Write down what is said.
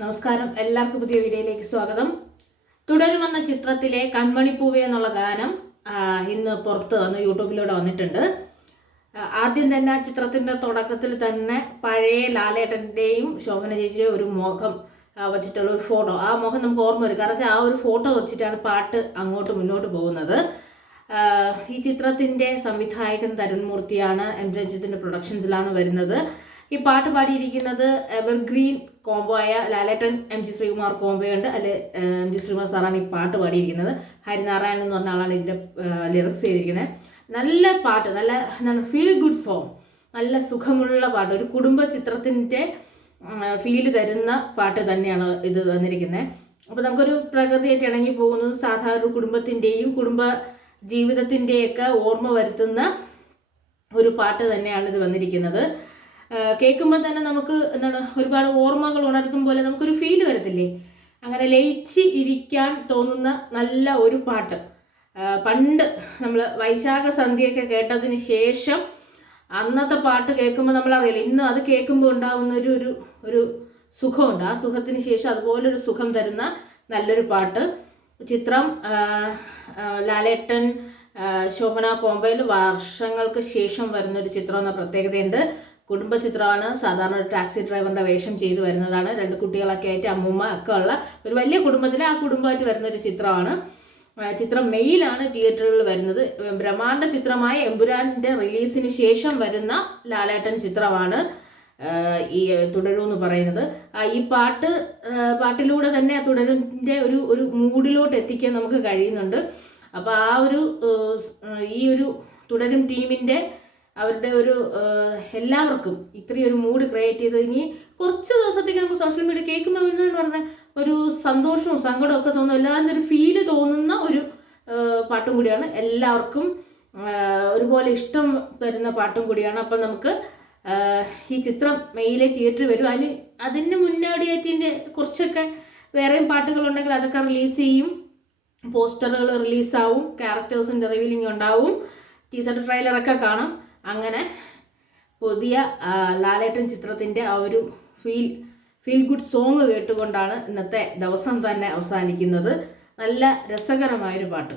നമസ്കാരം, എല്ലാവർക്കും പുതിയ വീഡിയോയിലേക്ക് സ്വാഗതം. തുടരുമെന്ന ചിത്രത്തിലെ കൺമണിപ്പൂവേ എന്നുള്ള ഗാനം ഇന്ന് പുറത്ത് വന്ന് യൂട്യൂബിലൂടെ വന്നിട്ടുണ്ട്. ആദ്യം തന്നെ ആ ചിത്രത്തിൻ്റെ തുടക്കത്തിൽ തന്നെ പഴയ ലാലേട്ടൻ്റെയും ശോഭന ചേച്ചിയുടെയും ഒരു മുഖം വച്ചിട്ടുള്ള ഒരു ഫോട്ടോ, ആ മുഖം നമുക്ക് ഓർമ്മ വരും. കാരണം ആ ഒരു ഫോട്ടോ വെച്ചിട്ടാണ് പാട്ട് അങ്ങോട്ട് മുന്നോട്ട് പോകുന്നത്. ഈ ചിത്രത്തിൻ്റെ സംവിധായകൻ തരുൺ മൂർത്തിയാണ്. എം രഞ്ജിത്തിൻ്റെ പ്രൊഡക്ഷൻസിലാണ് വരുന്നത്. ഈ പാട്ട് പാടിയിരിക്കുന്നത് എവർഗ്രീൻ കോംബോ ആയ ലാലേട്ടൻ എം ജി ശ്രീകുമാർ കോംബോയുണ്ട്. അതിൽ എം ജി ശ്രീകുമാർ സാറാണ് ഈ പാട്ട് പാടിയിരിക്കുന്നത്. ഹരിനാരായണൻ എന്ന് പറഞ്ഞ ആളാണ് ഇതിൻ്റെ ലിറിക്സ് ചെയ്തിരിക്കുന്നത്. നല്ല പാട്ട്, നല്ല എന്താണ് ഫീൽ ഗുഡ് സോങ്, നല്ല സുഖമുള്ള പാട്ട്, ഒരു കുടുംബ ചിത്രത്തിൻ്റെ ഫീല് തരുന്ന പാട്ട് തന്നെയാണ് ഇത് വന്നിരിക്കുന്നത്. അപ്പോൾ നമുക്കൊരു പ്രകൃതിയായിട്ട് ഇണങ്ങി പോകുന്നത് സാധാരണ ഒരു കുടുംബത്തിൻ്റെയും കുടുംബ ജീവിതത്തിൻ്റെയൊക്കെ ഓർമ്മ വരുത്തുന്ന ഒരു പാട്ട് തന്നെയാണ് ഇത് വന്നിരിക്കുന്നത്. കേൾക്കുമ്പോൾ തന്നെ നമുക്ക് എന്താണ് ഒരുപാട് ഓർമ്മകൾ ഉണർത്തും പോലെ നമുക്കൊരു ഫീൽ വരത്തില്ലേ? അങ്ങനെ ലയിച്ച് ഇരിക്കാൻ തോന്നുന്ന നല്ല ഒരു പാട്ട്. പണ്ട് നമ്മൾ വൈശാഖ സന്ധ്യയൊക്കെ കേട്ടതിന് ശേഷം അന്നത്തെ പാട്ട് കേൾക്കുമ്പോൾ നമ്മളറിയില്ല, ഇന്ന് അത് കേൾക്കുമ്പോൾ ഉണ്ടാകുന്ന ഒരു സുഖമുണ്ട്. ആ സുഖത്തിന് ശേഷം അതുപോലൊരു സുഖം തരുന്ന നല്ലൊരു പാട്ട്. ചിത്രം ലാലേട്ടൻ ശോഭന കോംബോയിൽ വർഷങ്ങൾക്ക് ശേഷം വരുന്നൊരു ചിത്രം എന്ന പ്രത്യേകതയുണ്ട്. കുടുംബ ചിത്രമാണ്. സാധാരണ ഒരു ടാക്സി ഡ്രൈവറിൻ്റെ വേഷം ചെയ്തു വരുന്നതാണ്. 2 കുട്ടികളൊക്കെ ആയിട്ട് അമ്മൂമ്മ ഒക്കെ ഉള്ള ഒരു വലിയ കുടുംബത്തിൽ ആ കുടുംബമായിട്ട് വരുന്നൊരു ചിത്രമാണ്. ചിത്രം മെയിലാണ് തിയേറ്ററുകളിൽ വരുന്നത്. ബ്രഹ്മാണ്ഡ ചിത്രമായ എമ്പുരാൻ്റെ റിലീസിന് ശേഷം വരുന്ന ലാലേട്ടൻ ചിത്രമാണ് ഈ തുടരും എന്ന് പറയുന്നത്. ഈ പാട്ടിലൂടെ തന്നെ ആ തുടരിൻ്റെ ഒരു മൂഡിലോട്ട് എത്തിക്കാൻ നമുക്ക് കഴിയുന്നുണ്ട്. അപ്പോൾ ഈ ഒരു തുടരും ടീമിൻ്റെ അവരുടെ എല്ലാവർക്കും ഇത്രയൊരു മൂഡ് ക്രിയേറ്റ് ചെയ്ത് ഇനി കുറച്ച് ദിവസത്തേക്ക് നമുക്ക് സോഷ്യൽ മീഡിയ കേൾക്കുമ്പോൾ എന്ന് പറഞ്ഞാൽ ഒരു സന്തോഷവും സങ്കടവും ഒക്കെ തോന്നുന്ന എല്ലാവരും ഒരു ഫീല് തോന്നുന്ന ഒരു പാട്ടും കൂടിയാണ്. എല്ലാവർക്കും ഒരുപോലെ ഇഷ്ടം വരുന്ന പാട്ടും കൂടിയാണ്. അപ്പം നമുക്ക് ഈ ചിത്രം മെയിലെ തിയേറ്ററിൽ വരും. അതിന് മുന്നോടിയായിട്ട് കുറച്ചൊക്കെ വേറെയും പാട്ടുകളുണ്ടെങ്കിൽ അതൊക്കെ റിലീസ് ചെയ്യും. പോസ്റ്ററുകൾ റിലീസാവും, ക്യാരക്ടേഴ്സിൻ്റെ റിവീലിംഗ് ഉണ്ടാവും, ടീസർ ട്രെയിലറൊക്കെ കാണാം. അങ്ങനെ പുതിയ ലാലേട്ടൻ ചിത്രത്തിൻ്റെ ആ ഒരു ഫീൽ ഗുഡ് സോങ് കേട്ടുകൊണ്ടാണ് ഇന്നത്തെ ദിവസം തന്നെ അവസാനിക്കുന്നത്. നല്ല രസകരമായൊരു പാട്ട്.